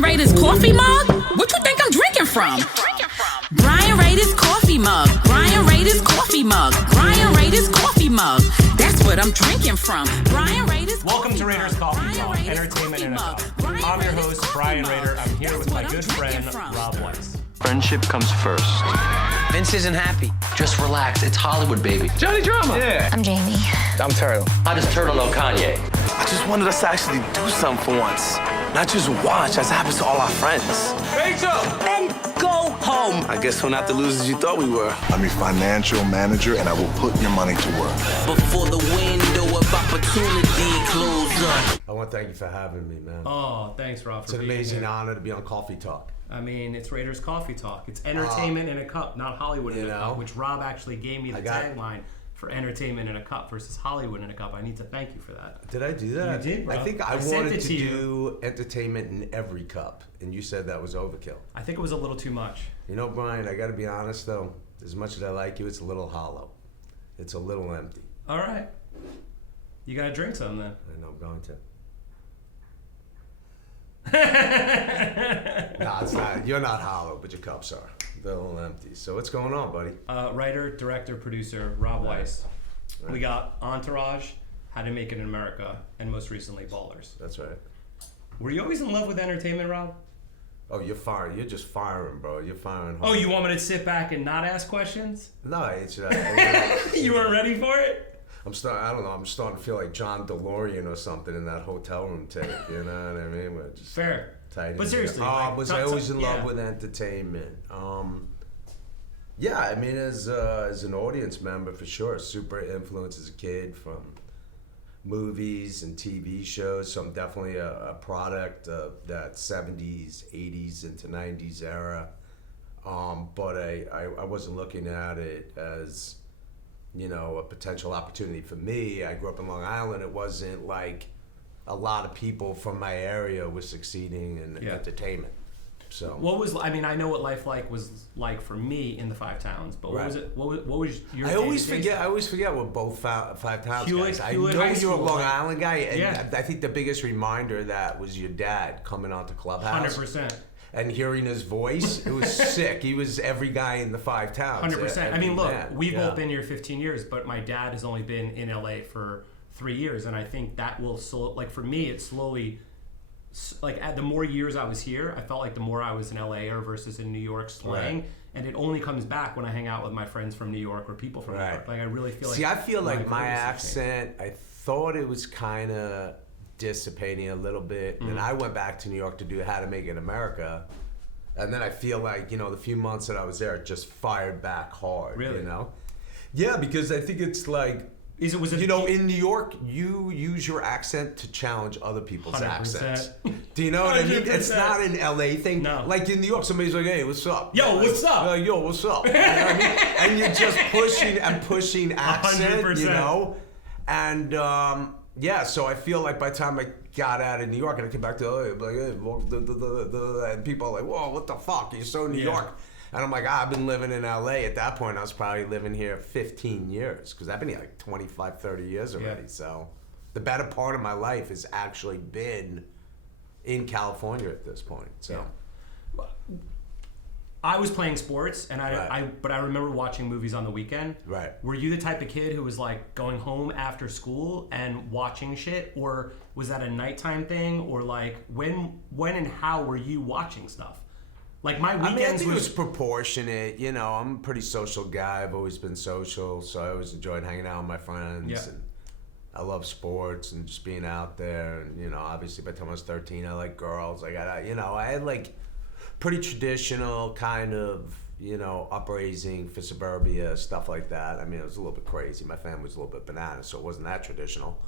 Brian Rader's coffee mug? What you think I'm drinking from? Brian Rader's coffee mug. Brian Rader's coffee mug. Brian Rader's coffee mug. That's what I'm drinking from. Brian Rader's. Welcome to Rader's Coffee Talk, entertainment in a cup. I'm your host, Brian Rader. I'm here with my good friend, Rob Weiss. Friendship comes first. Vince isn't happy. Just relax. It's Hollywood, baby. Johnny Drama. Yeah. I'm Jamie. I'm Turtle. How does Turtle know Kanye? I just wanted us to actually do something for once. Not just watch, as happens to all our friends. Rachel! And go home. I guess we're not the losers you thought we were. I'm your financial manager, and I will put your money to work. Before the window of opportunity closes up. I want to thank you for having me, man. Oh, thanks, Rob. It's an amazing honor to be on Coffee Talk. I mean, it's Rader's Coffee Talk. It's entertainment in a cup, not Hollywood in a cup, which Rob actually gave me the tagline for entertainment in a cup versus Hollywood in a cup. I need to thank you for that. Did I do that? You did, Rob. I think I wanted to do entertainment in every cup, and you said that was overkill. I think it was a little too much. You know, Brian, I got to be honest, though. As much as I like you, it's a little hollow. It's a little empty. All right. You got to drink some, then. I know, I'm going to. No, it's not. You're not hollow, but your cups are. They're a little empty. So what's going on, buddy? Writer, director, producer, Rob Weiss. Right. We got Entourage, How to Make It in America, and most recently, Ballers. That's right. Were you always in love with entertainment, Rob? Oh, you're firing. You're just firing, bro. You're firing hard. Oh, you want me to sit back and not ask questions? No, it's... You weren't ready for it? I don't know. I'm starting to feel like John DeLorean or something in that hotel room tape. You know what I mean? We're just fair. But seriously, was I always in love with entertainment? Yeah, I mean, as an audience member, for sure, super influenced as a kid from movies and TV shows. So I'm definitely a product of that 70s, 80s into 90s era. But I wasn't looking at it as, you know, a potential opportunity for me. I grew up in Long Island. It wasn't like a lot of people from my area were succeeding in entertainment. So I mean, I know what life was like for me in the Five Towns, but what was it? What was your? I always forget what both Five Towns Hewlett, guys. Hewlett I know High you're a School, Long Island guy, and yeah. I think the biggest reminder of that was your dad coming onto Clubhouse. 100%. And hearing his voice, it was sick. He was every guy in the Five Towns. 100%. I mean, look, we've both been here 15 years, but my dad has only been in LA for 3 years, and I think that will for me, it slowly, the more years I was here, I felt like the more I was an LA-er versus in New York slang, right. And it only comes back when I hang out with my friends from New York or people from New York. Like, I really feel like... See, I feel like my accent, I thought it was kind of dissipating a little bit, and I went back to New York to do How to Make It in America, and then I feel like, you know, the few months that I was there, it just fired back hard. Really? You know? Yeah, because I think it's like... You know, in New York, you use your accent to challenge other people's 100%. accents. Do you know what I mean? It's not an LA thing. No. Like in New York, somebody's like, "Hey, what's up?" Yo, what's up? Like, yo, what's up? You know what I mean? And you're just pushing accent, 100%. You know? And yeah, so I feel like by the time I got out of New York and I came back to LA, like, hey, and people are like, "Whoa, what the fuck? You're so New York." And I'm like, I've been living in LA. At that point, I was probably living here 15 years because I've been here like 25, 30 years already. Yeah. So the better part of my life has actually been in California at this point. So I was playing sports, and but I remember watching movies on the weekend. Right. Were you the type of kid who was like going home after school and watching shit, or was that a nighttime thing, or like when and how were you watching stuff? Like my weekends I think it was proportionate. You know, I'm a pretty social guy. I've always been social, so I always enjoyed hanging out with my friends. Yeah. And I love sports and just being out there. And, you know, obviously by the time I was 13, I liked girls. I had like pretty traditional kind of, you know, upraising for suburbia, stuff like that. I mean, it was a little bit crazy. My family was a little bit bananas, so it wasn't that traditional.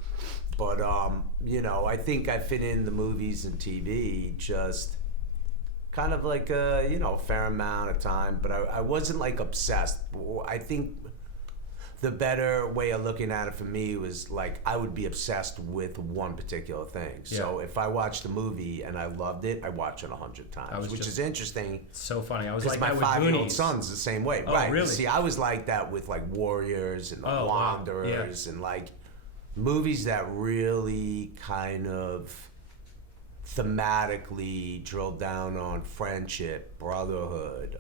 But, you know, I think I fit in the movies and TV just... kind of like a, you know, fair amount of time, but I wasn't like obsessed. I think the better way of looking at it for me was like I would be obsessed with one particular thing. Yeah. So if I watched a movie and I loved it, I watch it 100 times, which is interesting. So funny. I was like my 5-year-old son's the same way. Oh, right. Really? See, I was like that with like Warriors and The Wanderers and like movies that really kind of thematically drilled down on friendship, brotherhood.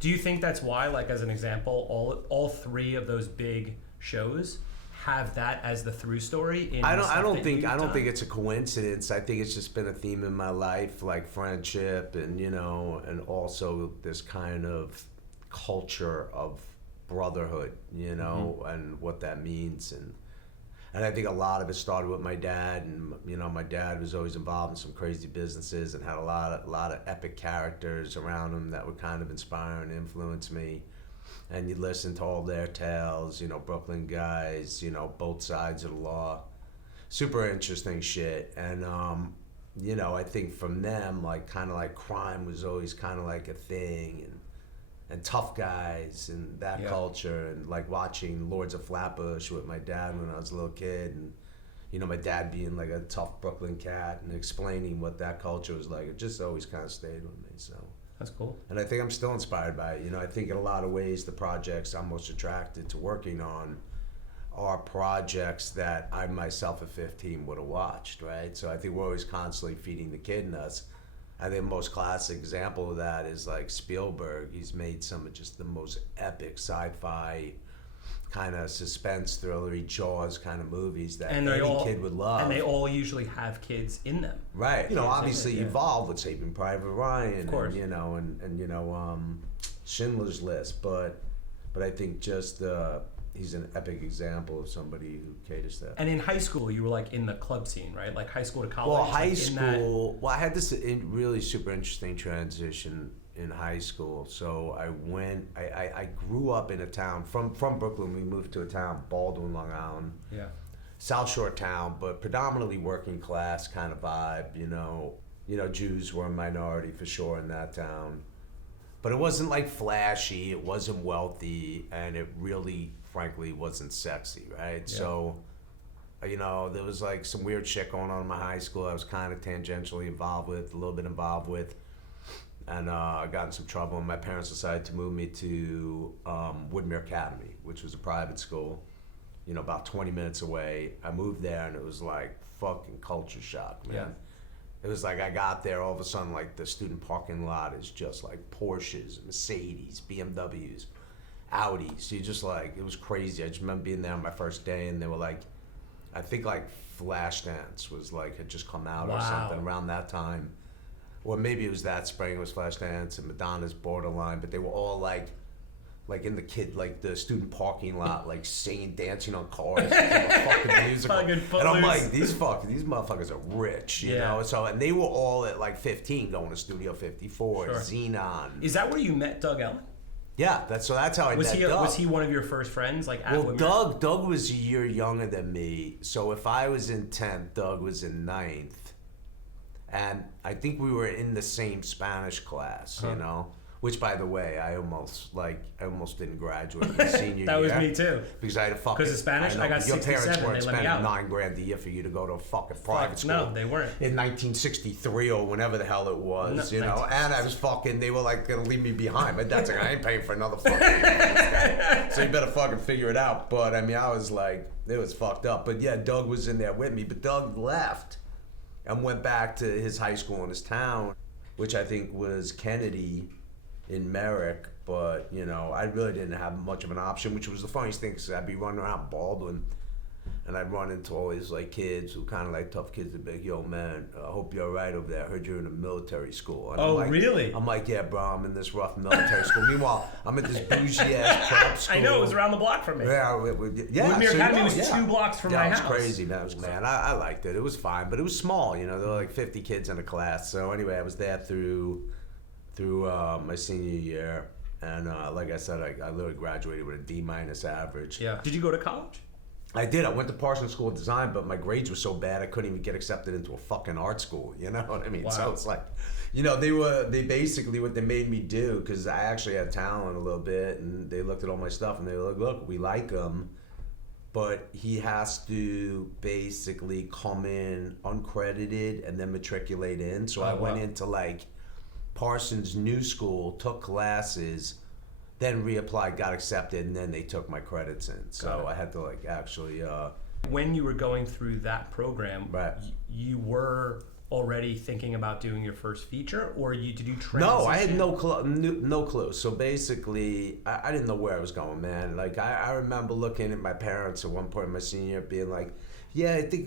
Do you think that's why, like as an example, all three of those big shows have that as the through story? I don't think it's a coincidence. I think it's just been a theme in my life, like friendship, and and also this kind of culture of brotherhood, and what that means, and I think a lot of it started with my dad, and my dad was always involved in some crazy businesses and had a lot of epic characters around him that would kind of inspire and influence me. And you listen to all their tales, Brooklyn guys, both sides of the law, super interesting shit. And I think from them, like kind of like crime was always kind of like a thing, and tough guys and that culture, and like watching Lords of Flatbush with my dad when I was a little kid, and my dad being like a tough Brooklyn cat and explaining what that culture was like. It just always kind of stayed with me. So that's cool. And I think I'm still inspired by it. I think in a lot of ways the projects I'm most attracted to working on are projects that I myself at 15 would have watched, right? So I think we're always constantly feeding the kid in us. I think the most classic example of that is like Spielberg. He's made some of just the most epic sci-fi kind of suspense thrillery Jaws kind of movies that any kid would love. And they all usually have kids in them. Right. Obviously evolved with Saving Private Ryan, of course. and Schindler's List, but I think just he's an epic example of somebody who caters that. And in high school, you were like in the club scene, right? Like high school to college. Well, high school. Well, I had this really super interesting transition in high school. So I grew up in a town from Brooklyn. We moved to a town, Baldwin, Long Island. Yeah. South Shore town, but predominantly working class kind of vibe. Jews were a minority for sure in that town. But it wasn't like flashy, it wasn't wealthy, and it really, frankly, wasn't sexy, right? Yeah. So, there was like some weird shit going on in my high school I was kind of tangentially involved with, a little bit involved with. And I got in some trouble, and my parents decided to move me to Woodmere Academy, which was a private school, about 20 minutes away. I moved there, and it was like fucking culture shock, man. Yeah. It was like I got there, all of a sudden, like the student parking lot is just like Porsches, Mercedes, BMWs, Audis. You just like, it was crazy. I just remember being there on my first day, and they were like, I think like Flashdance was like, had just come out or something around that time. Or maybe it was that spring, it was Flashdance and Madonna's Borderline, but they were all like in the student parking lot, like singing, dancing on cars, fucking musical. And I'm like, these motherfuckers are rich, you know? So, and they were all at like 15 going to Studio 54, Xenon. Is that where you met Doug Ellen? Yeah, that's how I met Doug. Was he one of your first friends? Like, Doug was a year younger than me. So if I was in 10th, Doug was in 9th. And I think we were in the same Spanish class, Which, by the way, I almost didn't graduate my senior year. That was me too. Because I had a fucking. Because of Spanish, I got 67. Your parents weren't spending $9,000 a year for you to go to a fucking private school. No, they weren't. In 1963 or whenever the hell it was, And I was fucking. They were like gonna leave me behind. My dad's like, I ain't paying for another fucking. So you better fucking figure it out. But I mean, I was like, it was fucked up. But yeah, Doug was in there with me. But Doug left and went back to his high school in his town, which I think was Kennedy in Merrick, but I really didn't have much of an option, which was the funniest thing, because I'd be running around Baldwin and I'd run into all these like kids who kind of like tough kids. They'd be like, yo man, I hope you're all right over there. I heard you're in a military school. And really? I'm like, yeah bro, I'm in this rough military school. Meanwhile, I'm at this bougie ass prep school. I know, it was around the block from me. Yeah. Woodmere Academy was 2 blocks from my house. That was crazy, man. I liked it. It was fine, but it was small, there were like 50 kids in a class. So anyway, I was there through my senior year. And like I said, I literally graduated with a D- average. Yeah. Did you go to college? I did. I went to Parsons School of Design, but my grades were so bad I couldn't even get accepted into a fucking art school. You know what I mean? Wow. So it's like, they basically, what they made me do, because I actually had talent a little bit, and they looked at all my stuff and they were like, look, we like him, but he has to basically come in uncredited and then matriculate in. So I went into like Parsons New School, took classes, then reapplied, got accepted, and then they took my credits in. So I had to like actually. When you were going through that program, right. You were already thinking about doing your first feature, or did you transition? No, I had no clue. So basically, I didn't know where I was going, man. Like, I remember looking at my parents at one point in my senior year being like, yeah, I think,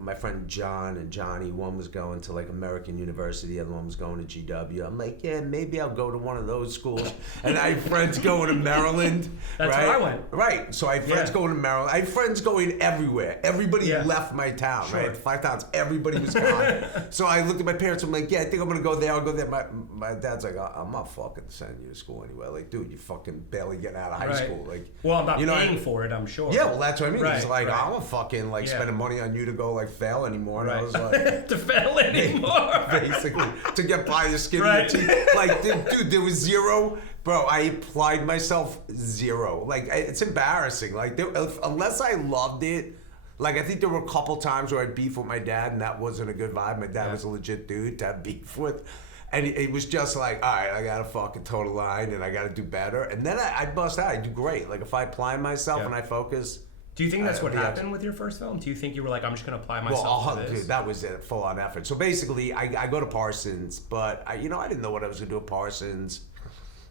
my friend John and Johnny, one was going to like American University, the other one was going to GW. I'm like, yeah, maybe I'll go to one of those schools. And I had friends going to Maryland. That's right? where I went. Right. So I had friends going to Maryland. I had friends going everywhere. Everybody left my town, Sure. right? 5 towns. Everybody was gone. So I looked at my parents. I'm like, yeah, I think I'm going to go there. I'll go there. My dad's like, I'm not fucking sending you to school anyway. Like, dude, you fucking barely getting out of high school. Like, well, I'm not paying for it, I'm sure. Yeah, well, that's what I mean. Right, He's like, right. I don't fucking spending money on you to go like fail anymore. And I was like, to fail anymore. Basically, to get by the skin Right. of your teeth. Like, dude, there was zero. Bro, I applied myself zero. Like, it's embarrassing. Like, unless I loved it. Like, I think there were a couple times where I beef with my dad, and that wasn't a good vibe. My dad was a legit dude to have beef with. And it was just like, all right, I got to fucking toe the line, and I got to do better. And then I bust out. I do great. Like, if I apply myself and I focus... Do you think that's what happened with your first film? Do you think you were like, I'm just going to apply myself to this? Dude, that was a full-on effort. So basically, I go to Parsons, but I didn't know what I was going to do at Parsons.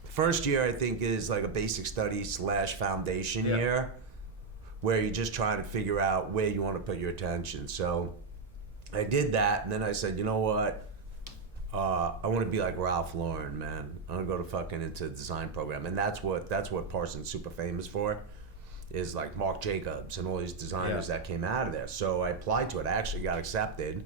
First year, I think, is like a basic study / foundation year, where you're just trying to figure out where you want to put your attention. So I did that, and then I said, you know what? I want to be like Ralph Lauren, man. I'm going to go to fucking into the design program. And that's what Parsons is super famous for, is like Marc Jacobs and all these designers that came out of there. So I applied to it. I actually got accepted.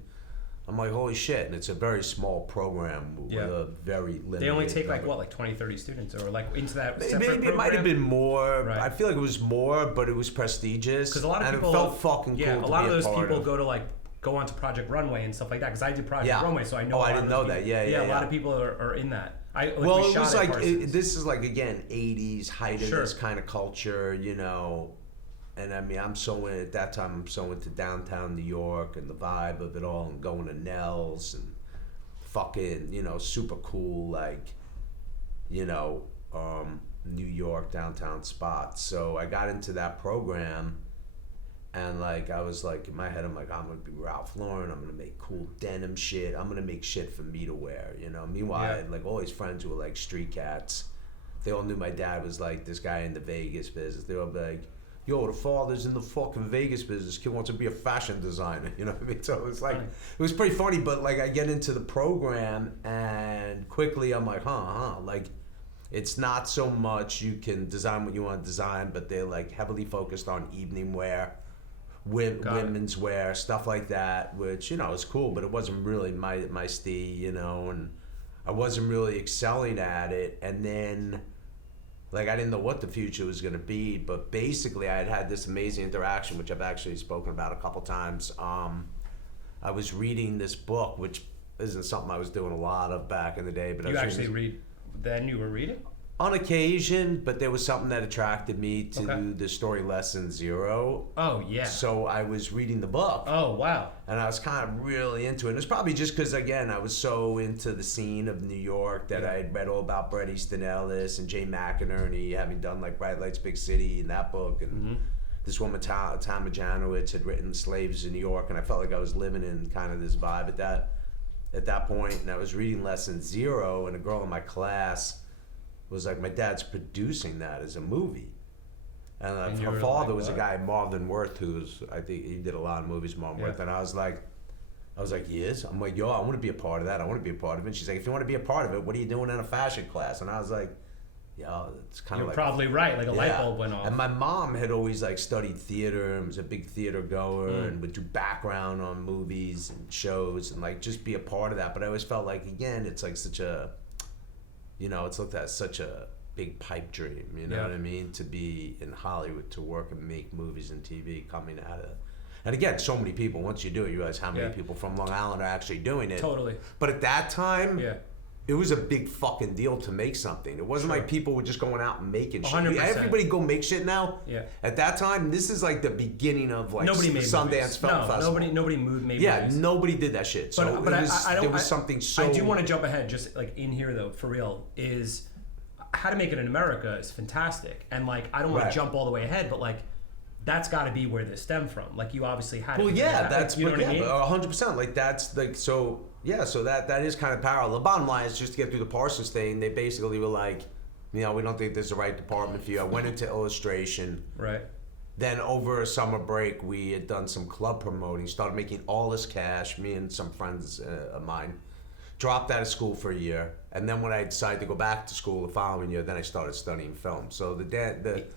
I'm like, holy shit. And it's a very small program with a very limited... They only take like 20, 30 students, or like into that separate Maybe it might have been more. Right. I feel like it was more, but it was prestigious. Because a lot of and people... it felt fucking cool to a lot be of those part people of. go on to Project Runway and stuff like that, because I did Project Runway, so I know. Oh, I didn't know that. Yeah. A lot of people are in that. It was like this is like, again, 80s height of this kind of culture, And I mean, at that time, I'm so into downtown New York and the vibe of it all, and going to Nell's and fucking, super cool, like, New York downtown spots. So I got into that program, and like, I was like, in my head, I'm like, I'm gonna be Ralph Lauren, I'm gonna make cool denim shit, I'm gonna make shit for me to wear, Meanwhile, I had like all these friends who were like street cats. They all knew my dad was like this guy in the Vegas business. They all be like, yo, the father's in the fucking Vegas business. Kid wants to be a fashion designer. You know what I mean? So it was like, it was pretty funny. But like, I get into the program, and quickly I'm like, like, it's not so much you can design what you want to design, but they're like heavily focused on evening wear, women's wear, stuff like that, which, is cool, but it wasn't really my steez, and I wasn't really excelling at it. And then, like, I didn't know what the future was going to be, but basically I had this amazing interaction, which I've actually spoken about a couple times. I was reading this book, which isn't something I was doing a lot of back in the day. But you were reading? On occasion, but there was something that attracted me to the story Lesson Zero. Oh, yeah. So I was reading the book. Oh, wow. And I was kind of really into it. It was probably just because, again, I was so into the scene of New York that I had read all about Bret Easton Ellis and Jay McInerney, having done like Bright Lights, Big City in that book. And this woman, Tama Janowitz, had written Slaves in New York. And I felt like I was living in kind of this vibe at that point. And I was reading Lesson Zero, and a girl in my class was like, my dad's producing that as a movie. And her father was a guy, Marvin Worth, I think he did a lot of movies, Marvin Worth. And I was like, he is? I'm like, yo, I want to be a part of that. I want to be a part of it. And she's like, if you want to be a part of it, what are you doing in a fashion class? And I was like, yo, it's kind of like... You're probably right, like a light bulb went off. And my mom had always like studied theater and was a big theater goer and would do background on movies and shows and like just be a part of that. But I always felt like, again, it's like such a... it's looked at as such a big pipe dream, you know what I mean? To be in Hollywood, to work and make movies and TV coming out of... And again, so many people, once you do it, you realize how many people from Long Island are actually doing it. Totally. But at that time, it was a big fucking deal to make something. It wasn't like people were just going out and making shit. 100%. Everybody go make shit now. Yeah. At that time, this is like the beginning of like nobody made Sundance Film Festival. Nobody made movies. Nobody did that shit. So there was something so... I do want to jump ahead, just like in here though, for real, is How to Make It in America is fantastic. And like, I don't want to jump all the way ahead, but like, that's got to be where this stemmed from. Like you obviously had. Well, yeah, that's you know what I mean? 100%. Like that's like so. Yeah, so that is kind of parallel. The bottom line is just to get through the Parsons thing. They basically were like, we don't think this is the right department for you. I went into illustration. Right. Then over a summer break, we had done some club promoting. Started making all this cash. Me and some friends of mine dropped out of school for a year, and then when I decided to go back to school the following year, then I started studying film. So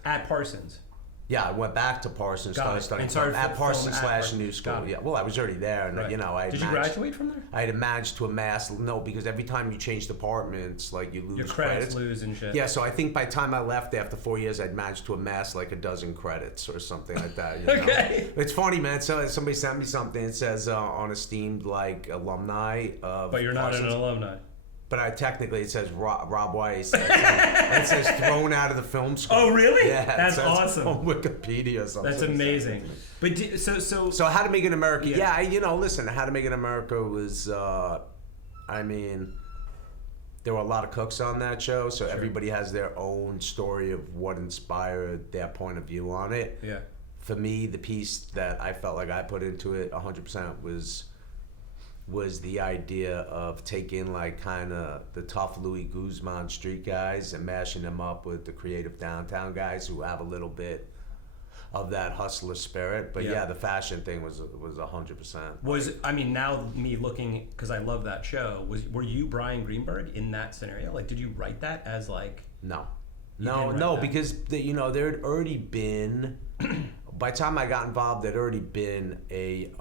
at Parsons. Yeah, I went back to Parsons, started studying at Parsons / New School. Yeah, well, I was already there, and I did you graduate from there? I had managed to amass because every time you change departments, like you lose your credits lose and shit. Yeah, so I think by the time I left after 4 years, I'd managed to amass like a dozen credits or something like that. Okay. It's funny, man. So somebody sent me something. It says on esteemed like alumni of. But you're not Parsons. an alumni. But technically it says Rob Weiss. It says thrown out of the film school. Oh, really? Yeah, that's awesome. On Wikipedia or something. That's amazing. But so How to Make It in America? Yeah, listen, How to Make It in America was, there were a lot of cooks on that show, so everybody has their own story of what inspired their point of view on it. Yeah. For me, the piece that I felt like I put into it 100% was the idea of taking like kind of the tough Louis Guzman street guys and mashing them up with the creative downtown guys who have a little bit of that hustler spirit. But yeah, the fashion thing was 100%. Now me looking, because I love that show, were you Brian Greenberg in that scenario? Like, did you write that as like? No, that? because there had already been, by the time I got involved, there'd already been a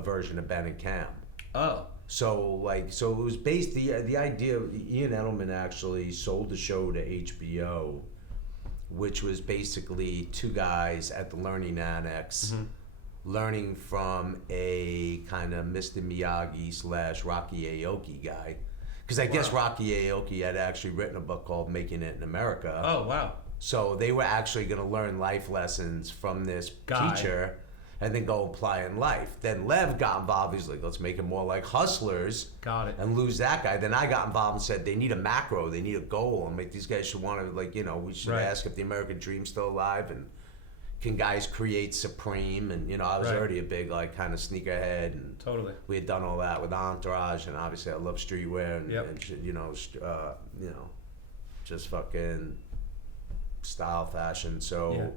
version of Ben and Cam. Oh. So it was based, the idea of Ian Edelman actually sold the show to HBO, which was basically two guys at the Learning Annex learning from a kind of Mr. Miyagi / Rocky Aoki guy. Because I guess Rocky Aoki had actually written a book called Making It in America. Oh, wow. So they were actually going to learn life lessons from this teacher and then go apply in life. Then Lev got involved. He's like, let's make it more like Hustlers. Got it. And lose that guy. Then I got involved and said, they need a macro. They need a goal. And these guys should want to, we should ask if the American dream's still alive. And can guys create Supreme? And, I was already a big, kind of sneakerhead. And totally. We had done all that with Entourage. And obviously I love streetwear. And just fucking style, fashion. So,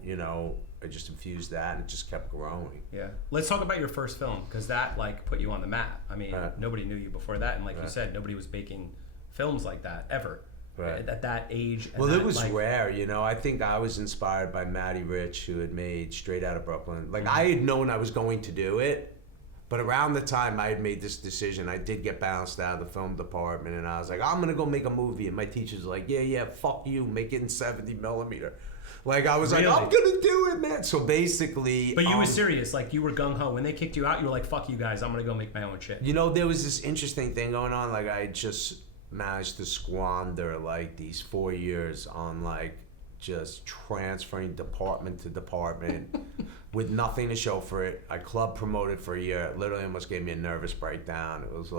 I just infused that and it just kept growing. Yeah. Let's talk about your first film, because that put you on the map. Nobody knew you before that, and you said, nobody was making films like that ever. Right. At that age. Well, it was rare, I think I was inspired by Matty Rich, who had made Straight Outta Brooklyn. I had known I was going to do it, but around the time I had made this decision, I did get bounced out of the film department, and I was like, I'm gonna go make a movie. And my teacher's like, yeah, fuck you, make it in 70 millimeter. I was like, I'm gonna do it, man. So basically, but you were serious, you were gung ho. When they kicked you out, you were like, "Fuck you guys, I'm gonna go make my own shit." There was this interesting thing going on. I just managed to squander these 4 years on just transferring department to department with nothing to show for it. I club promoted for a year. It literally almost gave me a nervous breakdown. It was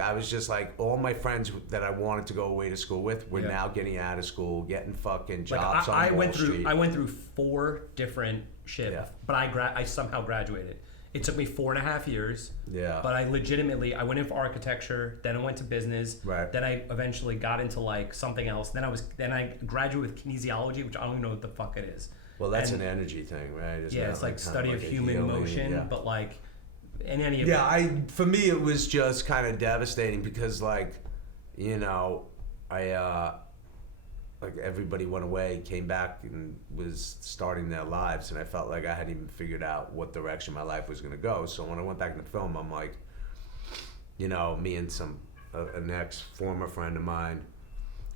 I was just all my friends that I wanted to go away to school with were now getting out of school, getting fucking jobs on Wall Street. I went through 4 different shifts, but I somehow graduated. It took me 4.5 years. Yeah. But I went in for architecture, then I went to business. Right. Then I eventually got into something else. Then I graduated with kinesiology, which I don't even know what the fuck it is. Well, that's an energy thing, right? It's study of human motion, but in any of for me it was just kind of devastating because everybody went away, came back and was starting their lives, and I felt like I hadn't even figured out what direction my life was going to go. So when I went back into film, I'm like, me and an ex-former friend of mine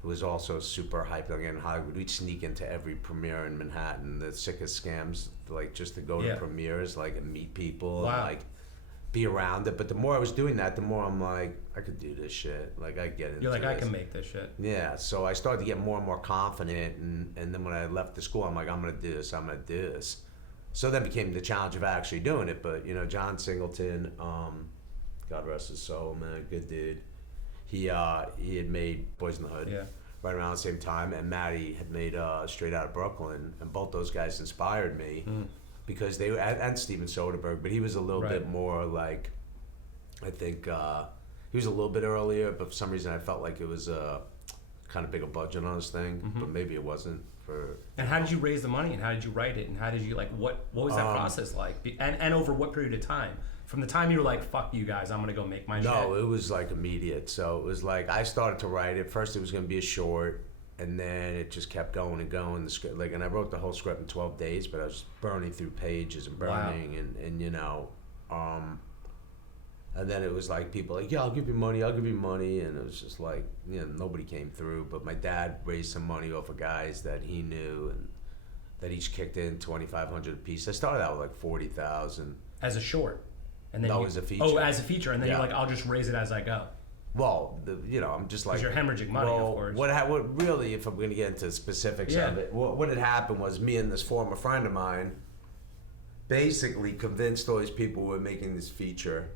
who was also super hyped in Hollywood, we'd sneak into every premiere in Manhattan, the sickest scams, just to go to premieres, and meet people and be around it. But the more I was doing that, the more I'm like, I could do this shit. I get it. You're like, I can make this shit. Yeah. So I started to get more and more confident, and then when I left the school, I'm like, I'm gonna do this. So that became the challenge of actually doing it. But John Singleton, God rest his soul, man, good dude. He had made Boys in the Hood. Yeah. right around the same time, and Maddie had made Straight Outta Brooklyn, and both those guys inspired me because they and Steven Soderbergh, but he was a little bit more like, I think he was a little bit earlier, but for some reason I felt like it was kind of big a budget on his thing, but maybe it wasn't for. And how did you raise the money, and how did you write it, and how did you what was that process like, and over what period of time? From the time you were like, fuck you guys, I'm gonna go make my shit. No, it was like immediate. So it was like I started to write it. First it was gonna be a short, and then it just kept going and going. The script, and I wrote the whole script in 12 days, but I was burning through pages and burning and and then it was like people like, yeah, I'll give you money, and it was just like, nobody came through. But my dad raised some money off of guys that he knew, and that each kicked in $2,500 a piece. I started out with like 40,000 as a short. And then as a feature. Oh, as a feature, and then you're like, I'll just raise it as I go. Well, I'm just like. Because you're hemorrhaging money, of course. What really, if I'm going to get into specifics of it, what had happened was me and this former friend of mine basically convinced all these people who were making this feature,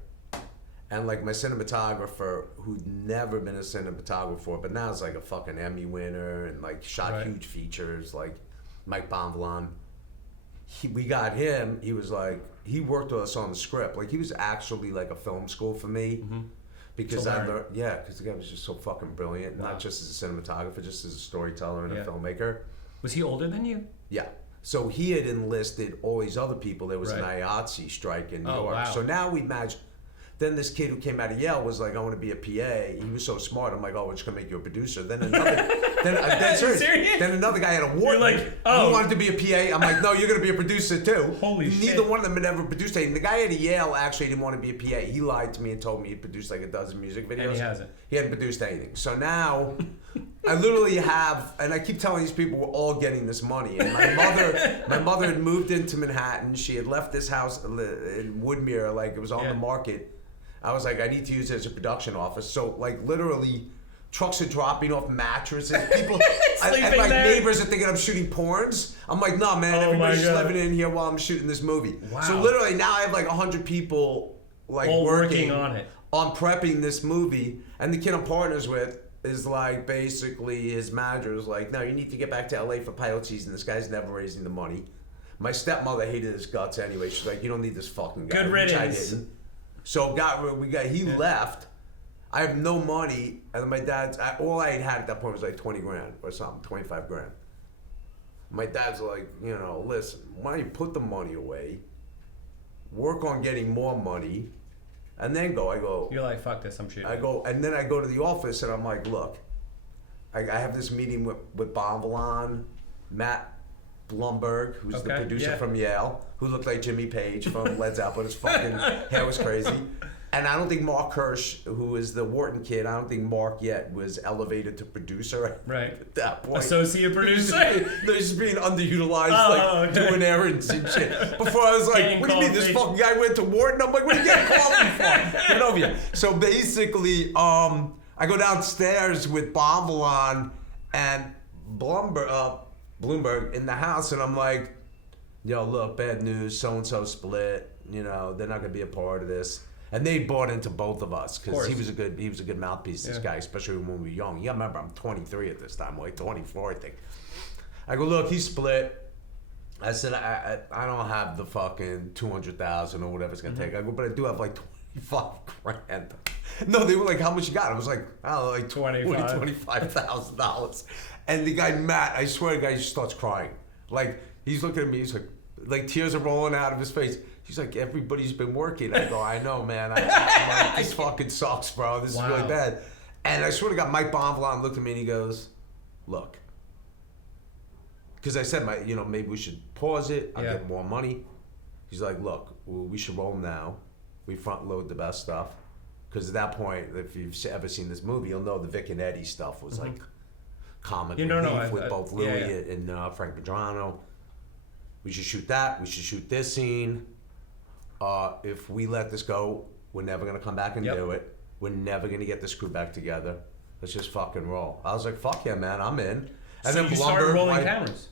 and like my cinematographer, who'd never been a cinematographer, but now is like a fucking Emmy winner and like shot huge features, like Mike Bonvillain. We got him. He was like, he worked with us on the script. Like he was actually like a film school for me, because I learned, because the guy was just so fucking brilliant, not just as a cinematographer, just as a storyteller and a filmmaker. Was he older than you? Yeah. So he had enlisted all these other people. There was an IATSE strike in New York. Wow. So now we imagine. Then this kid who came out of Yale was like, I want to be a PA. He was so smart. I'm like, oh, we're just gonna make you a producer. Then another, then another guy had a Wharton. You're like, oh, he wanted to be a PA. I'm like, no, you're gonna be a producer too. Holy shit. Neither one of them had ever produced anything. The guy at Yale actually didn't want to be a PA. He lied to me and told me he'd produced like a dozen music videos. And he hasn't. He hadn't produced anything. So now, I literally have, and I keep telling these people we're all getting this money. And my mother had moved into Manhattan. She had left this house in Woodmere, like it was on the market. I was like, I need to use it as a production office. So, like, literally, trucks are dropping off mattresses. People, and my neighbors are thinking I'm shooting porns. I'm like, no, man, everybody's just living in here while I'm shooting this movie. Wow. So, literally, now I have like 100 people, like, all working on it, on prepping this movie. And the kid I'm partners with is like, basically, his manager is like, no, you need to get back to LA for pilot season. This guy's never raising the money. My stepmother hated his guts anyway. She's like, you don't need this fucking guy. Good riddance. So he left. I have no money, and my dad's all I had at that point was like 20 grand or something, 25 grand. My dad's like, listen, why don't you put the money away, work on getting more money, and then go. I go. You're like, fuck this, I'm shooting. I go, and then I go to the office, and I'm like, look, I have this meeting with Bonvillain, Matt Blumberg, who's the producer from Yale, who looked like Jimmy Page from Led Zeppelin. His fucking hair was crazy. And I don't think Mark Hirsch, who is the Wharton kid, I don't think Mark yet was elevated to producer at that point. Associate producer? They're just being underutilized, doing errands and shit. Before I was like, what do you mean this fucking guy went to Wharton? I'm like, what are you getting coffee from? Get over here. So basically, I go downstairs with Bonvillain and Bloomberg in the house, and I'm like, yo, look, bad news, so-and-so split, they're not gonna be a part of this. And they bought into both of us because he was a good mouthpiece, this guy, especially when we were young. Yeah, remember, I'm 23 at this time, like 24, I think. I go, look, he split. I said, I don't have the fucking 200,000 or whatever it's gonna take. I go, but I do have like 25 grand. No, they were like, how much you got? I was like, I don't know, like $25,000. And the guy, Matt, I swear the guy just starts crying. Like, he's looking at me, he's like tears are rolling out of his face. He's like, everybody's been working. I go, I know, man. I'm like, this fucking sucks, bro. This is really bad. And I swear to God, Mike Bonvillain looked at me and he goes, look. Because I said, maybe we should pause it. I'll get more money. He's like, look, we should roll now. We front load the best stuff. Because at that point, if you've ever seen this movie, you'll know the Vic and Eddie stuff was like comic relief with both Louis and Frank Pedrano. We should shoot that. We should shoot this scene. If we let this go, we're never going to come back and do it. We're never going to get this crew back together. Let's just fucking roll. I was like, fuck yeah, man, I'm in. And so then you started rolling cameras.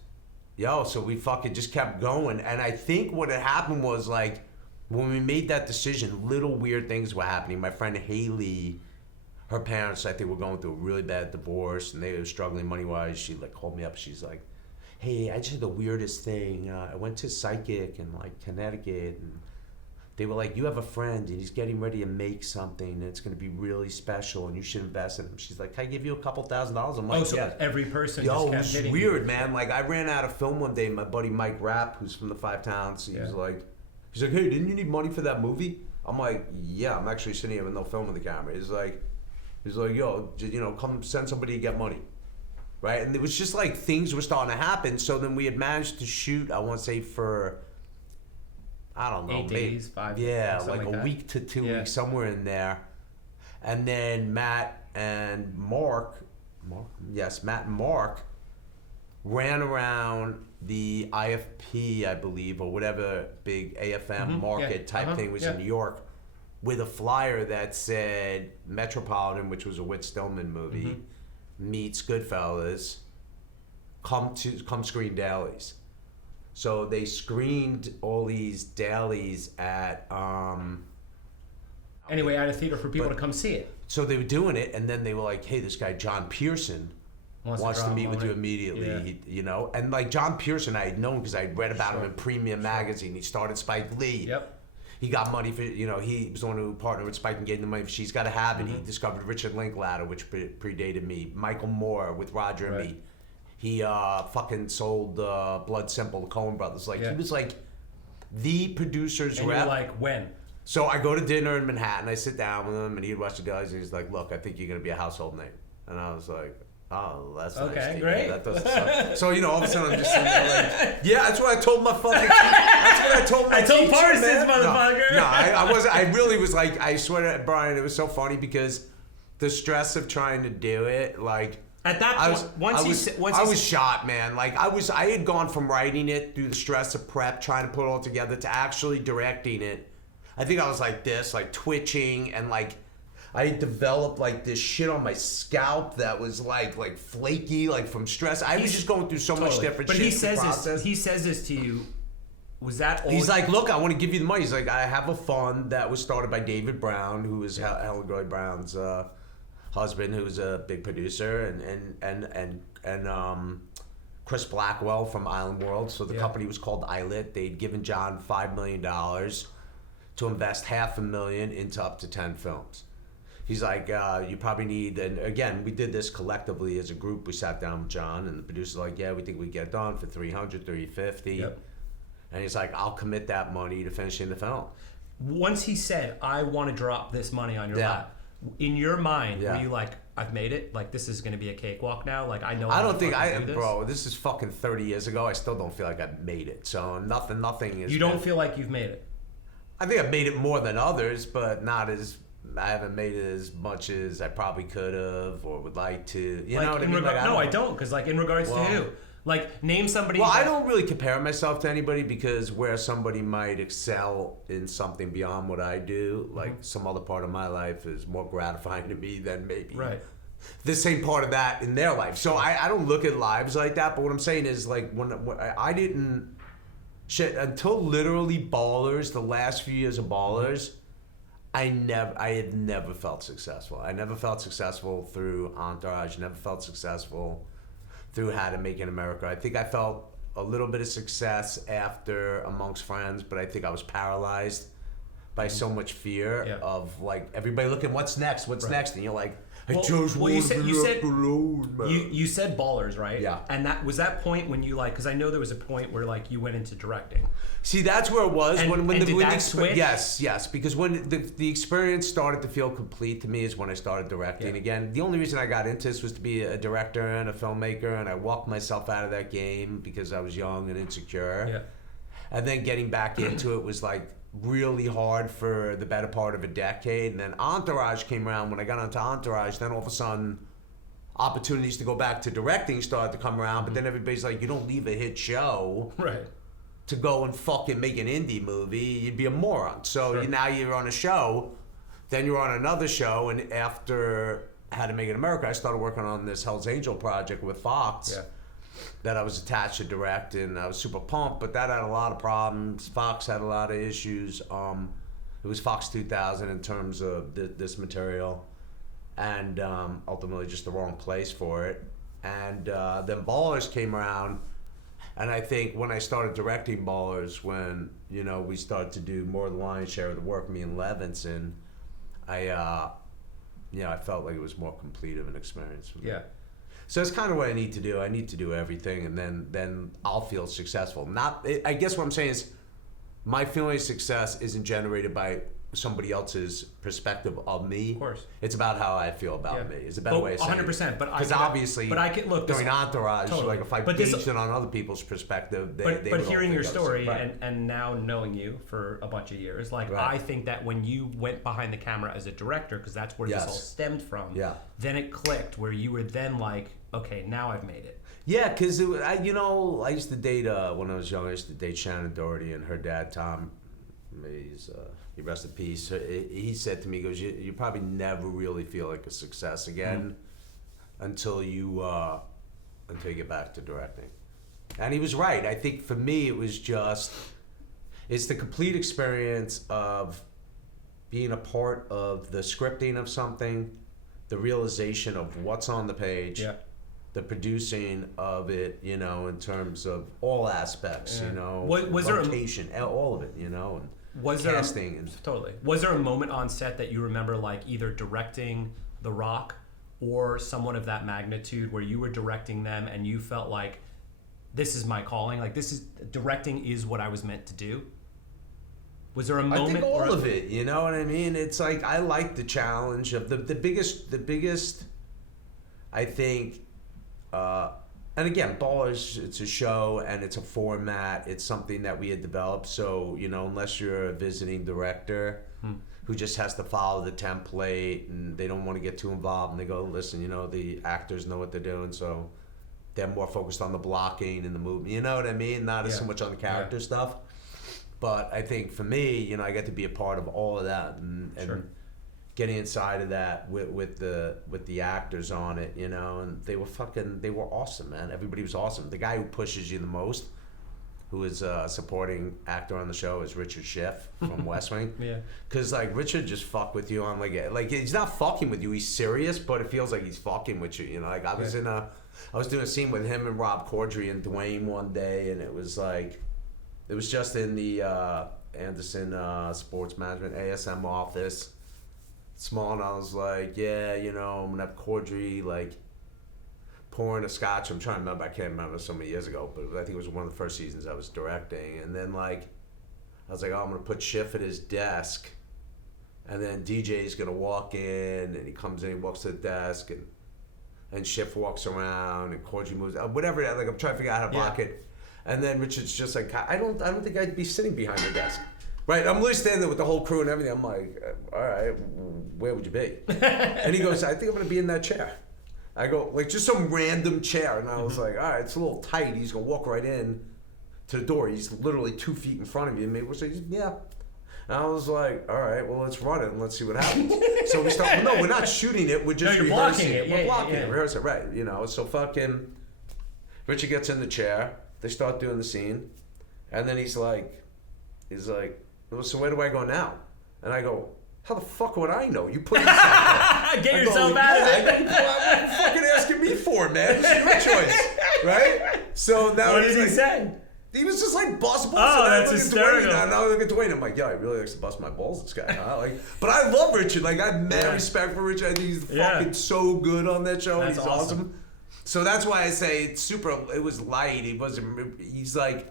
So we fucking just kept going. And I think what had happened was like, when we made that decision, little weird things were happening. My friend Haley, her parents, I think, were going through a really bad divorce, and they were struggling money-wise. She like called me up. She's like, "Hey, I just did the weirdest thing. I went to psychic in like Connecticut, and they were like, you have a friend, and he's getting ready to make something, and it's going to be really special, and you should invest in him." She's like, "Can I give you a couple $1,000s?" I'm like, so "Yeah." every person Yo, just it kept was hitting weird, you. man. Like, I ran out of film one day. My buddy Mike Rapp, who's from the Five Towns, he was like, "Hey, didn't you need money for that movie?" I'm like, "Yeah, I'm actually sitting here with no film in the camera." He's like, "Yo, come send somebody to get money." Right? And it was just like things were starting to happen. So then we had managed to shoot, I want to say for, I don't know, 8 days, 5 days, yeah, something like like a that. week to 2 weeks, somewhere in there. And then Matt and Mark ran around the IFP, I believe, or whatever big AFM market type thing was in New York, with a flyer that said Metropolitan, which was a Whit Stillman movie, meets Goodfellas, come screen dailies. So they screened all these dailies at Anyway, at a theater for people to come see it. So they were doing it, and then they were like, "Hey, this guy John Pearson wants to meet with you immediately." Yeah. And like John Pearson, I had known because I read about him in Premium Magazine. He started Spike Lee. Yep. He got money for, he was the one who partnered with Spike and gave him the money for She's Gotta Have It. He discovered Richard Linklater, which predated me. Michael Moore with Roger and me. He fucking sold Blood Simple, the Coen brothers. Like, he was like the producer's And rep. you're like, when? So I go to dinner in Manhattan. I sit down with him, and he'd watch the guys, and he's like, "Look, I think you're gonna be a household name." And I was like, "Oh, that's nice. Okay, to great. hear. That doesn't suck." So all of a sudden I'm just sitting there like, "Yeah, that's what I told my fucking. That's what I told my I told teacher, Parsons, man." motherfucker. No, I wasn't. I really was like, I swear to Brian, it was so funny because the stress of trying to do it, like. At that point, I was shot, man. Like I had gone from writing it through the stress of prep, trying to put it all together, to actually directing it. I think I was like this, like twitching, and like I had developed like this shit on my scalp that was like flaky, like from stress. I was just going through so much different but shit. He says this to you. Was that all? He's like, "Look, I want to give you the money." He's like, "I have a fund that was started by David Brown, who is Helen Groyd Brown's husband, who's a big producer, and Chris Blackwell from Island World." So the company was called Islet. They'd given John $5 million to invest $500,000 into up to 10 films. He's like, "You probably need," and again, we did this collectively as a group. We sat down with John, and the producer's like, "Yeah, we think we get done for $300, $350." Yep. And he's like, "I'll commit that money to finishing the film." Once he said, "I want to drop this money on your lap," in your mind, were you like, "I've made it? Like, this is going to be a cakewalk now? Like, I know I how don't to think fucking do this?" bro, this is fucking 30 years ago. I still don't feel like I've made it. So nothing is. You don't feel like you've made it? I think I've made it more than others, but not as. I haven't made it as much as I probably could have or would like to. You know what I mean? No, I don't. Because, like, in regards to who? Like, name somebody. Well, I don't really compare myself to anybody, because where somebody might excel in something beyond what I do, like some other part of my life is more gratifying to me than maybe the same part of that in their life. So I don't look at lives like that. But what I'm saying is, like, when I didn't until literally Ballers, the last few years of Ballers, I had never felt successful. I never felt successful through Entourage. Never felt successful through How to Make it in America. I think I felt a little bit of success after Amongst Friends, but I think I was paralyzed by so much fear of like everybody looking, what's next, and you're like, I just want to be left alone, man. You said Ballers, right? Yeah. And that was that point when you like, because I know there was a point where like you went into directing. See, that's where it was. And did that switch? Yes, because when the experience started to feel complete to me is when I started directing again. The only reason I got into this was to be a director and a filmmaker, and I walked myself out of that game because I was young and insecure. Yeah. And then getting back into it was like really hard for the better part of a decade. And then Entourage came around. When I got onto Entourage, then all of a sudden opportunities to go back to directing started to come around. But then everybody's like, you don't leave a hit show to go and fucking make an indie movie. You'd be a moron. So now you're on a show, then you're on another show, and after How to Make It in America, I started working on this Hell's Angel project with Fox that I was attached to direct, and I was super pumped, but that had a lot of problems. Fox had a lot of issues. It was Fox 2000 in terms of this material. and ultimately just the wrong place for it. And then Ballers came around, and I think when I started directing Ballers, when we started to do more of the lion's share of the work, me and Levinson, I felt like it was more complete of an experience for me. Yeah. So it's kind of what I need to do. I need to do everything, and then I'll feel successful. I guess what I'm saying is, my feeling of success isn't generated by somebody else's perspective of me. Of course. It's about how I feel about me. It's a better way of saying 100%. But because obviously, but I can look doing Entourage, totally. like if I based it on other people's perspective, they but would all hearing think your I was- story right. and now knowing you for a bunch of years, like Right. I think that when you went behind the camera as a director, because that's where this Yes. all stemmed from. Yeah. Then it clicked where you were then like, okay, now I've made it. Yeah, because I used to date when I was young. I used to date Shannon Doherty and her dad Tom. He rest in peace. He said to me, he goes, you probably never really feel like a success again until you get back to directing. And he was right. I think for me it was it's the complete experience of being a part of the scripting of something, the realization of what's on the page. Yeah. The producing of it, in terms of all aspects, Was there location, all of it, and was casting. Totally. Was there a moment on set that you remember, like either directing The Rock or someone of that magnitude, where you were directing them and you felt like, this is my calling, like directing is what I was meant to do? Was there a moment? I think all of it, you know what I mean? It's like, I like the challenge of the biggest, I think, and again, Ballers, it's a show and it's a format. It's something that we had developed. So, unless you're a visiting director who just has to follow the template and they don't want to get too involved and they go, listen, the actors know what they're doing. So they're more focused on the blocking and the movement. You know what I mean? Not so much on the character stuff. But I think for me, I get to be a part of all of that and Sure. Getting inside of that with the actors on it, and they were awesome, man. Everybody was awesome. The guy who pushes you the most, who is a supporting actor on the show, is Richard Schiff from West Wing. Yeah. Cause like Richard just fuck with you on like he's not fucking with you. He's serious, but it feels like he's fucking with you. Like I was doing a scene with him and Rob Corddry and Dwayne one day, and it was just in the Anderson Sports Management ASM office. Small, and I was like, yeah, I'm gonna have Corddry like pouring a scotch. I'm trying to remember, I can't remember, so many years ago, but I think it was one of the first seasons I was directing. And then like, I was like, I'm gonna put Schiff at his desk, and then DJ's gonna walk in, and he comes in, he walks to the desk, and Schiff walks around, and Corddry moves, whatever. Like I'm trying to figure out how to block it, and then Richard's just like, I don't think I'd be sitting behind your desk. Right, I'm literally standing there with the whole crew and everything. I'm like, all right, where would you be? And he goes, I think I'm gonna be in that chair. I go, like just some random chair. And I was like, all right, it's a little tight. He's gonna walk right in to the door. He's literally 2 feet in front of you. And maybe we'll say, yeah. And I was like, all right, well, let's run it and let's see what happens. So we start, no, we're not shooting it. We're just rehearsing it. We're blocking it, rehearsing it, right. So fucking, Richard gets in the chair. They start doing the scene. And then he's like, well, so where do I go now? And I go, how the fuck would I know? You put yourself Get yourself out of it. What are you fucking asking me for, man? It's your choice, right? So now What did he say? He was just like bust balls. Oh, and that's hysterical. Now I look at Dwayne. I'm like, yeah, he really likes to bust my balls, this guy. Huh? But I love Richard. Like, I have mad respect for Richard. I think he's fucking so good on that show. That's He's awesome. So that's why I say it's super. It was light. He's like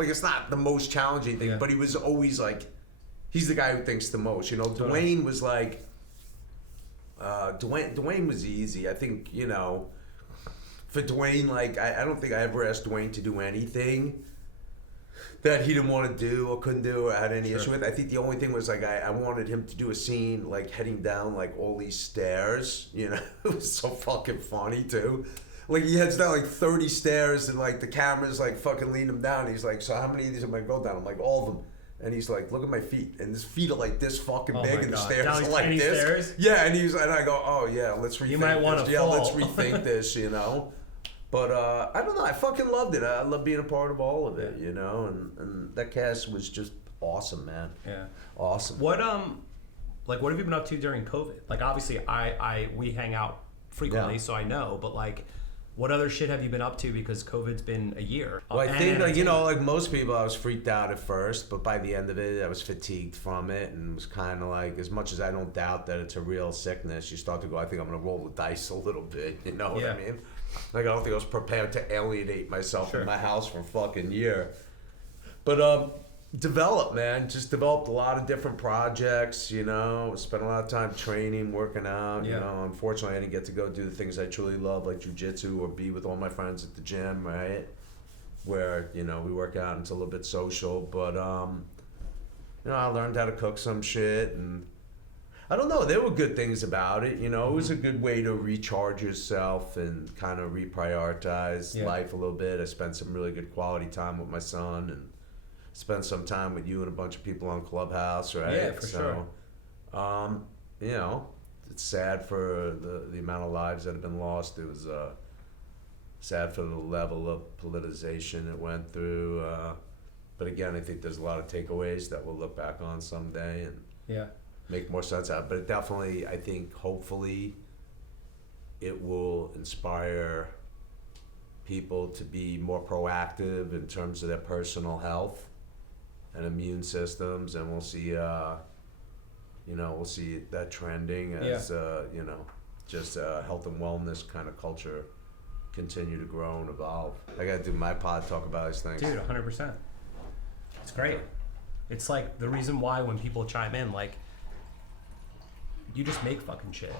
it's not the most challenging thing, but he was always like, he's the guy who thinks the most. Dwayne was like, Dwayne was easy. I think, for Dwayne, like, I don't think I ever asked Dwayne to do anything that he didn't want to do or couldn't do or had any issue with. I think the only thing was, like, I wanted him to do a scene, like, heading down, like, all these stairs, It was so fucking funny, too. Like, he heads down, like, 30 stairs, and, like, the camera's, like, fucking leading him down. He's like, so how many of these am I going down? I'm like, all of them. And he's like, look at my feet. And his feet are, like, this fucking big, and the stairs down are like tiny this. Stairs? Yeah, and I go, oh, yeah, let's rethink You might want to fall. let's rethink this, But I don't know, I fucking loved it. I love being a part of all of it, and that cast was just awesome, man. Yeah. Awesome. What Like, what have you been up to during COVID? Like, obviously, we hang out frequently, so I know. But like, what other shit have you been up to? Because COVID's been a year. Well, I think, like, you know, like most people, I was freaked out at first, but by the end of it, I was fatigued from it, and was kind of like, as much as I don't doubt that it's a real sickness, you start to go, I think I'm gonna roll the dice a little bit. You know what I mean? Like, I don't think I was prepared to alienate myself in my house for a fucking year. But developed, man. Just developed a lot of different projects, you know. Spent a lot of time training, working out, you know. Unfortunately, I didn't get to go do the things I truly love, like jiu-jitsu or be with all my friends at the gym, right? Where, you know, we work out and it's a little bit social. But, you know, I learned how to cook some shit, and I don't know. There were good things about it, you know. It was a good way to recharge yourself and kind of reprioritize life a little bit. I spent some really good quality time with my son, and spent some time with you and a bunch of people on Clubhouse, right? Yeah, for sure. You know, it's sad for the amount of lives that have been lost. It was sad for the level of politicization it went through. But again, I think there's a lot of takeaways that we'll look back on someday and make more sense out. But it definitely, I think, hopefully, it will inspire people to be more proactive in terms of their personal health and immune systems, and we'll see, you know, we'll see that trending as, you know, just health and wellness kind of culture continue to grow and evolve. I gotta do my pod, talk about these things. Dude, 100%. It's great. It's like the reason why when people chime in, like, you just make fucking shit.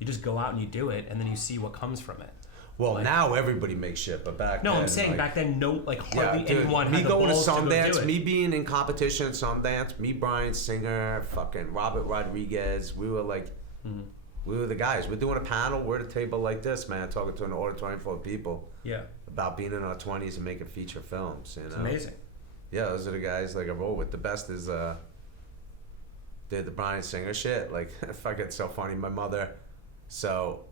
You just go out and you do it, and then you see what comes from it. Well, like, now everybody makes shit, but back then... No, I'm saying, like, back then, hardly anyone had the balls to Sundance, go do it. Me being in competition at Sundance, me, Bryan Singer, fucking Robert Rodriguez, we were like, we were the guys. We're doing a panel, we're at a table like this, man, talking to an auditorium full of people about being in our 20s and making feature films, you know? It's amazing. Yeah, those are the guys like I roll with. The best is the Bryan Singer shit. Like, fucking so funny. My mother, so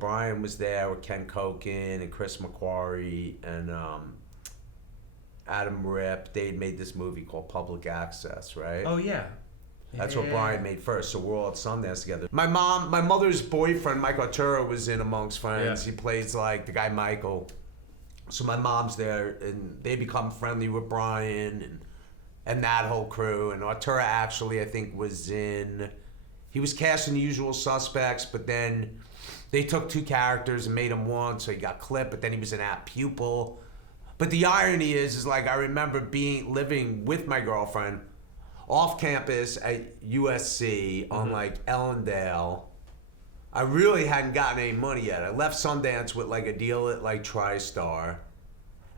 Brian was there with Ken Koken and Chris McQuarrie and Adam Rip. They'd made this movie called Public Access, right? Oh, yeah. That's what Brian made first, so we're all at Sundance together. My mother's boyfriend, Mike Arturo, was in Amongst Friends. He plays like the guy Michael. So my mom's there, and they become friendly with Brian and that whole crew. And Arturo actually, I think, he was cast in The Usual Suspects, but then they took two characters and made him one, so he got clipped, but then he was an apt pupil. But the irony is like, I remember living with my girlfriend off campus at USC on like Ellendale. I really hadn't gotten any money yet. I left Sundance with like a deal at like TriStar,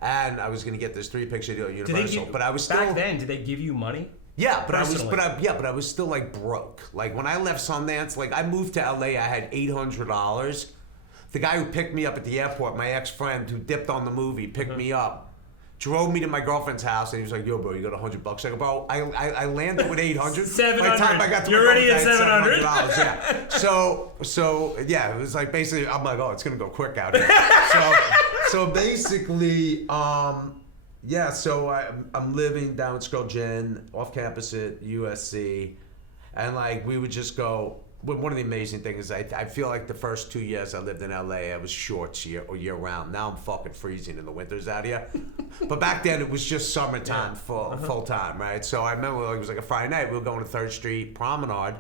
and I was gonna get this 3-picture deal at Universal. But I was still back then. Did they give you money? Yeah, but I was still like broke. Like when I left Sundance, like I moved to LA, I had $800. The guy who picked me up at the airport, my ex-friend who dipped on the movie, picked me up. Drove me to my girlfriend's house, and he was like, "Yo, bro, you got $100." I go, "Bro, I landed with $800. 700. By the time I got to You're already at $700. Yeah. So yeah, it was like basically, I'm like, "Oh, it's gonna go quick out here." so basically, yeah. So I'm living down with Skull Gin off campus at USC, and like we would just go. One of the amazing things is I feel like the first 2 years I lived in LA, I was shorts year round. Now I'm fucking freezing in the winters out here. But back then it was just summertime full time, right? So I remember it was like a Friday night, we were going to 3rd Street Promenade,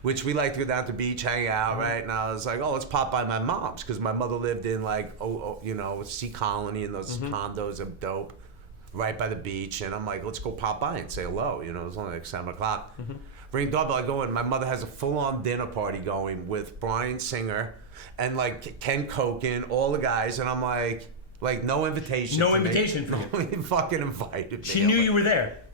which we like to go down to the beach, hang out, right? And I was like, oh, let's pop by my mom's, because my mother lived in like, Sea Colony, and those condos are dope, right by the beach. And I'm like, let's go pop by and say hello. You know, it was only like 7 o'clock. Ring doorbell, I go in. My mother has a full-on dinner party going with Bryan Singer and like Ken Koken, all the guys, and I'm like no invitation. No invitation for you. Nobody fucking invited me. She knew you were there.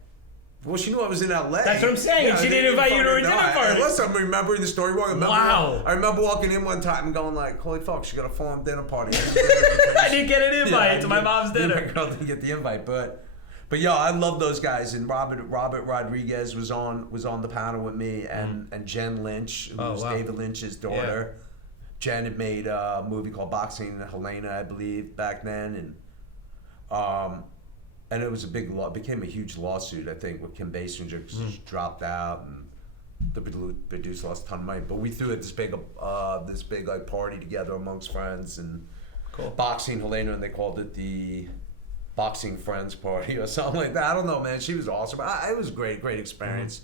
Well, she knew I was in LA. That's what I'm saying. She didn't invite you to her dinner party. Listen, I'm remembering the story wrong. I remember walking in one time and going like, holy fuck, she got a full-on dinner party. I didn't get an invite to my mom's dinner. My girl didn't get the invite, But yeah, I love those guys, and Robert Rodriguez was on the panel with me, and Jen Lynch, who was David Lynch's daughter. Yeah. Jen had made a movie called Boxing Helena, I believe, back then, and it was became a huge lawsuit, I think, with Kim Basinger, because she dropped out, and the producer lost a ton of money, but we threw this big like party together amongst friends and boxing Helena, and they called it the Boxing Friends Party or something like that. I don't know, man. She was awesome. It was a great experience.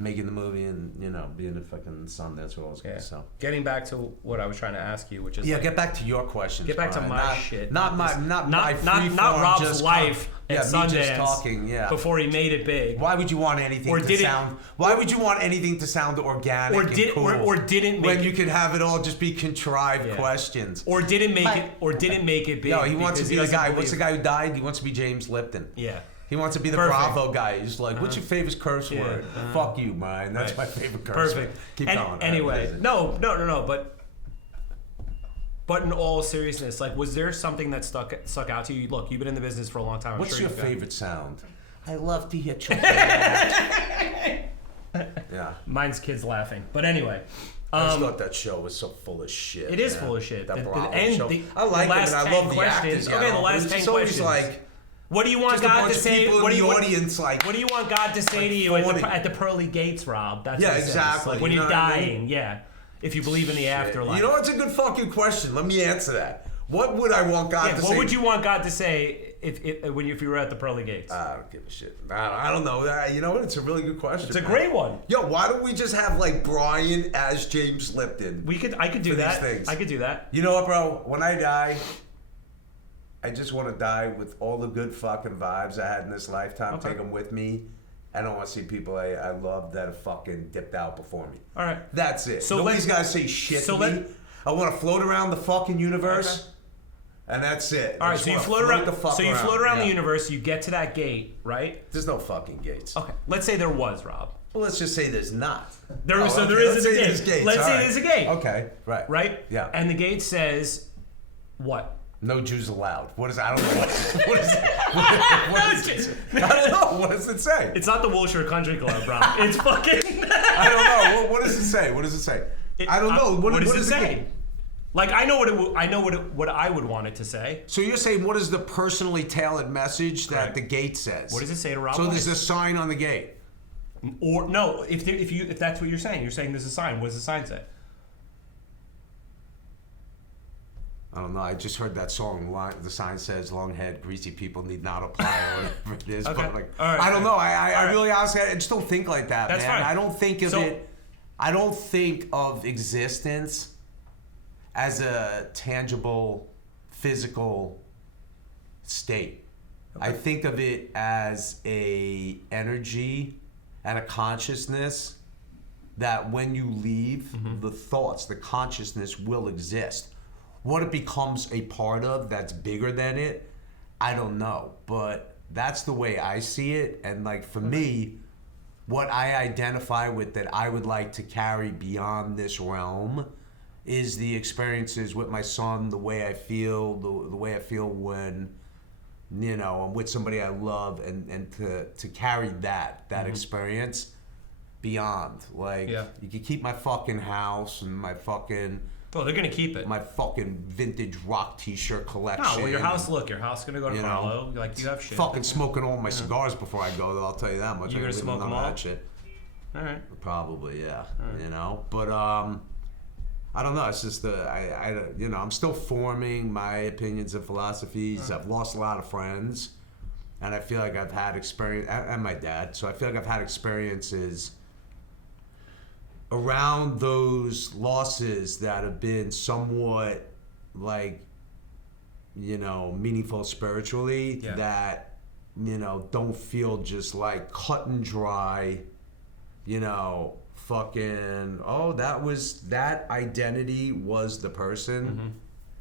Making the movie and being a fucking son, that's what I was gonna say. Getting back to what I was trying to ask you, which is get back to your questions. Get back Brian. to my shit. Not Rob's life at Sundance. Me just talking, before he made it big. Why would you want anything to sound? Why would you want anything to sound organic and cool? Or didn't make when it, you could have it all just be contrived questions? Or didn't make it big. No, he wants to be the guy. What's the guy who died? He wants to be James Lipton. Yeah. He wants to be the Bravo guy. He's like, what's your favorite curse word? Fuck you, Brian. That's my favorite curse word. Keep going. Anyway, no. But in all seriousness, like, was there something that stuck out to you? Look, you've been in the business for a long time. What's your favorite sound? I love to hear children. Yeah. Mine's kids laughing. But anyway. I just thought that show was so full of shit. It is full of shit. That Bravo show. I like it, and I love the actors. Okay, the last 10 questions. Like, what do you want God to say? What do you audience like? What do you want God to say to you at the pearly gates, Rob? That's what exactly. Like when you're dying, if you believe in the afterlife. You know, it's a good fucking question. Let me answer that. What would I want God to say? What would you want God to say if you were at the pearly gates? I don't give a shit. I don't know. You know what? It's a really good question. It's a great one. Yo, why don't we just have like Brian as James Lipton? I could do that. I could do that. You know what, bro? When I die, I just want to die with all the good fucking vibes I had in this lifetime. Okay. Take them with me. I don't want to see people I love that have fucking dipped out before me. All right. That's it. So nobody's got to say shit to me. I want to float around the fucking universe. Okay. And that's it. All right, so you float around the universe, you get to that gate, right? There's no fucking gates. Okay. Let's say there was, Rob. Well, let's just say there's not. There isn't a gate. Let's say there's a gate. Okay, right. Right? Yeah. And the gate says what? No Jews allowed. What is that? I don't know. What is it? I don't know. What does it say? It's not the Wilshire Country Club, Rob. It's fucking... I don't know. What does it say? What does it say? I don't know. What does it say? Like, I know what I would want it to say. So you're saying, what is the personally tailored message that the gate says? What does it say to Rob? So there's a sign on the gate. Or no, if that's what you're saying there's a sign. What does the sign say? I don't know. I just heard that song. The sign says, "Long head, greasy people need not apply," or whatever it is. Okay. But like, right, I don't know. I really honestly, I just don't think like that, That's man. fine. I don't think of it. I don't think of existence as a tangible, physical state. Okay. I think of it as a energy and a consciousness that when you leave, the thoughts, the consciousness will exist. What it becomes a part of that's bigger than it, I don't know. But that's the way I see it. And like for me, what I identify with that I would like to carry beyond this realm is the experiences with my son, the way I feel, the way I feel when, you know, I'm with somebody I love, and to carry that experience beyond. Like, you can keep my fucking house and my fucking... Oh, they're gonna keep it. My fucking vintage rock T-shirt collection. No, well, your house gonna go to Harlow. Like, you have shit. Fucking smoking all my cigars before I go, though, I'll tell you that much. You're gonna smoke them all? That shit. All right. Probably, yeah. Right. You know, but I don't know. It's just I'm still forming my opinions and philosophies. I've lost a lot of friends, and I feel like I've had experience, and my dad. So I feel like I've had experiences around those losses that have been somewhat like, you know, meaningful spiritually, that, you know, don't feel just like cut and dry, you know, fucking, that identity was the person.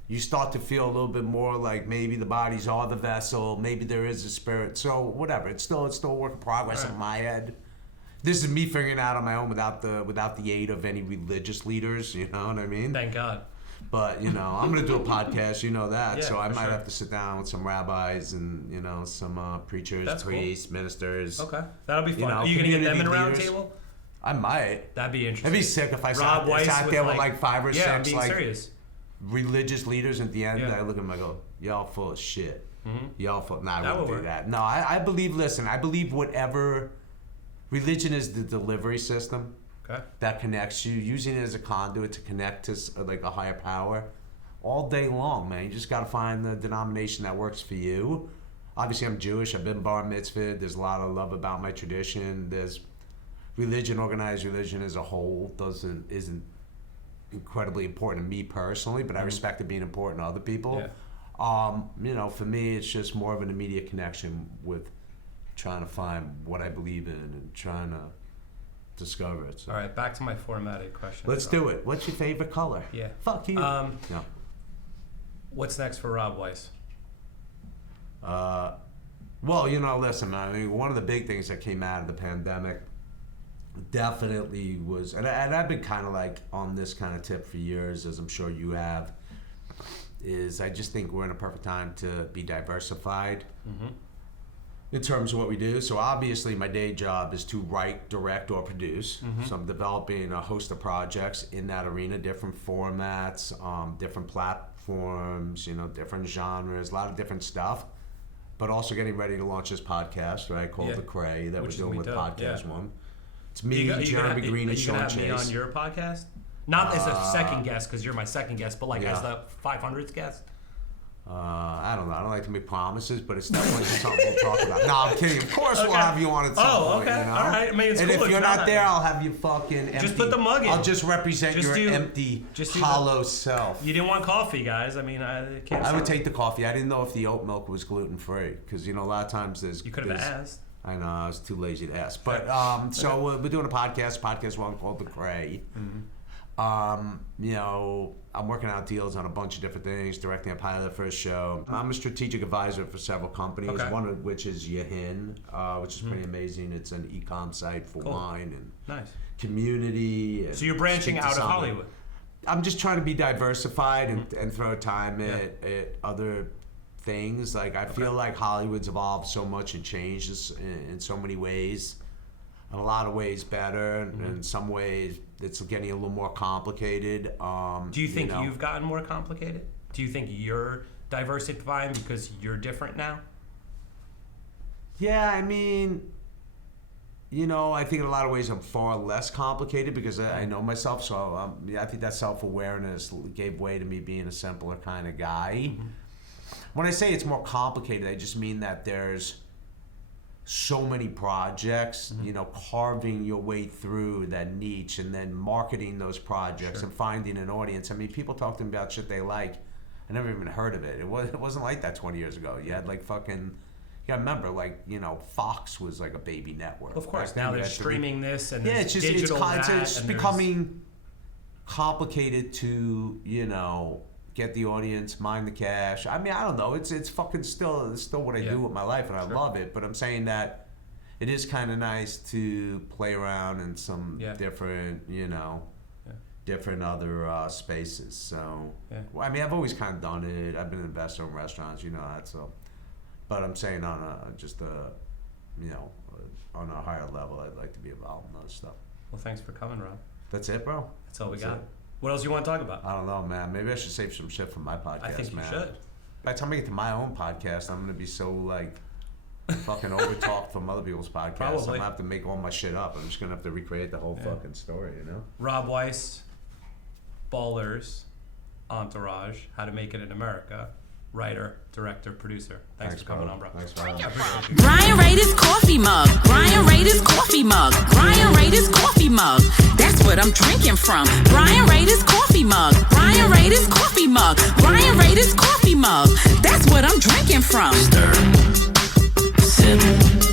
You start to feel a little bit more like maybe the bodies are the vessel, maybe there is a spirit. So whatever, it's still a work in progress in my head. This is me figuring it out on my own without the aid of any religious leaders, you know what I mean? Thank God. But, you know, I'm going to do a podcast, you know that. Yeah, so I might have to sit down with some rabbis and, you know, some preachers, priests, ministers. Okay. That'll be fun. You know, Are you going to get them in a round leaders. table? I might. That'd be interesting. It'd be sick if I Weiss sat there with like 5 or 6 I'm being like serious. religious leaders at the end. I look at them and I go, y'all full of shit. Y'all full. Nah, I wouldn't do that. No, I believe, listen, I believe whatever... Religion is the delivery system. Okay. that connects you, using it as a conduit to connect to like a higher power all day long, man. You just got to find the denomination that works for you. Obviously, I'm Jewish. I've been bar mitzvahed. There's a lot of love about my tradition. There's religion, organized religion as a whole, isn't incredibly important to me personally, but I respect it being important to other people. Yeah. For me, it's just more of an immediate connection with trying to find what I believe in and trying to discover it. So. All right, back to my formatted question. Let's do it. What's your favorite color? Yeah. Fuck you. No. What's next for Rob Weiss? Well, listen, man. I mean, one of the big things that came out of the pandemic definitely was, and I've been kind of like on this kind of tip for years, as I'm sure you have, is I just think we're in a perfect time to be diversified in terms of what we do. So obviously my day job is to write, direct, or produce. So I'm developing a host of projects in that arena, different formats, different platforms, different genres, a lot of different stuff. But also getting ready to launch this podcast, right, called The Cray, that we're doing with Podcast One. It's me, Jeremy Green, and Sean Chase. Are you going to have me on your podcast? Not as a second guest, because you're my second guest, but as the 500th guest? I don't know. I don't like to make promises, but it's definitely something we'll talk about. No, I'm kidding. Of course we'll have you on at some point. Okay. All right. I mean, it's and cool. if you're not there, I'll have you fucking empty. Just put the mug in. I'll just represent your empty, hollow self. You didn't want coffee, guys. I mean, I can't. I would take the coffee. I didn't know if the oat milk was gluten-free, because, a lot of times there's... You could have asked. I know. I was too lazy to ask. But, so we're doing a podcast one called The Cray. I'm working out deals on a bunch of different things, directing a pilot of the first show. I'm a strategic advisor for several companies, one of which is Yahin, which is pretty amazing. It's an e-com site for wine and community. And so you're branching out of Hollywood. I'm just trying to be diversified and throw time at other things. Like, I feel like Hollywood's evolved so much and changed in so many ways. In a lot of ways better, and in some ways it's getting a little more complicated. Do you think you've gotten more complicated? Do you think you're diversifying because you're different now? Yeah, I mean, I think in a lot of ways I'm far less complicated because I know myself. So I think that self-awareness gave way to me being a simpler kind of guy. When I say it's more complicated, I just mean that there's so many projects, carving your way through that niche and then marketing those projects and finding an audience. I mean, people talk to me about shit they like. I never even heard of it. It wasn't like that 20 years ago. You had you gotta remember, Fox was like a baby network. Of course, now they're streaming this and it's just digital it's becoming complicated to, get the audience, mine the cash. I mean, I don't know. It's fucking still what I do with my life, and I love it. But I'm saying that it is kind of nice to play around in some different, different other spaces. So, well, I mean, I've always kind of done it. I've been an investor in restaurants, that. So, but I'm saying on on a higher level, I'd like to be involved in other stuff. Well, thanks for coming, Rob. That's it, bro. That's all we got. What else you want to talk about? I don't know, man. Maybe I should save some shit for my podcast, I think you should. By the time I get to my own podcast, I'm going to be so, fucking over-talked from other people's podcasts. Probably. I'm going to have to make all my shit up. I'm just going to have to recreate the whole fucking story, Rob Weiss, Ballers, Entourage, How to Make It in America, writer, director, producer. Thanks for coming on, bro. Thanks for having me. Brian Rader's coffee mug. Brian Rader's coffee mug. Brian Rader's coffee mug. That's what I'm drinking from. Brian Rader's coffee mug. Brian Rader's coffee mug. Brian Rader's coffee mug. That's what I'm drinking from. Stir, sip.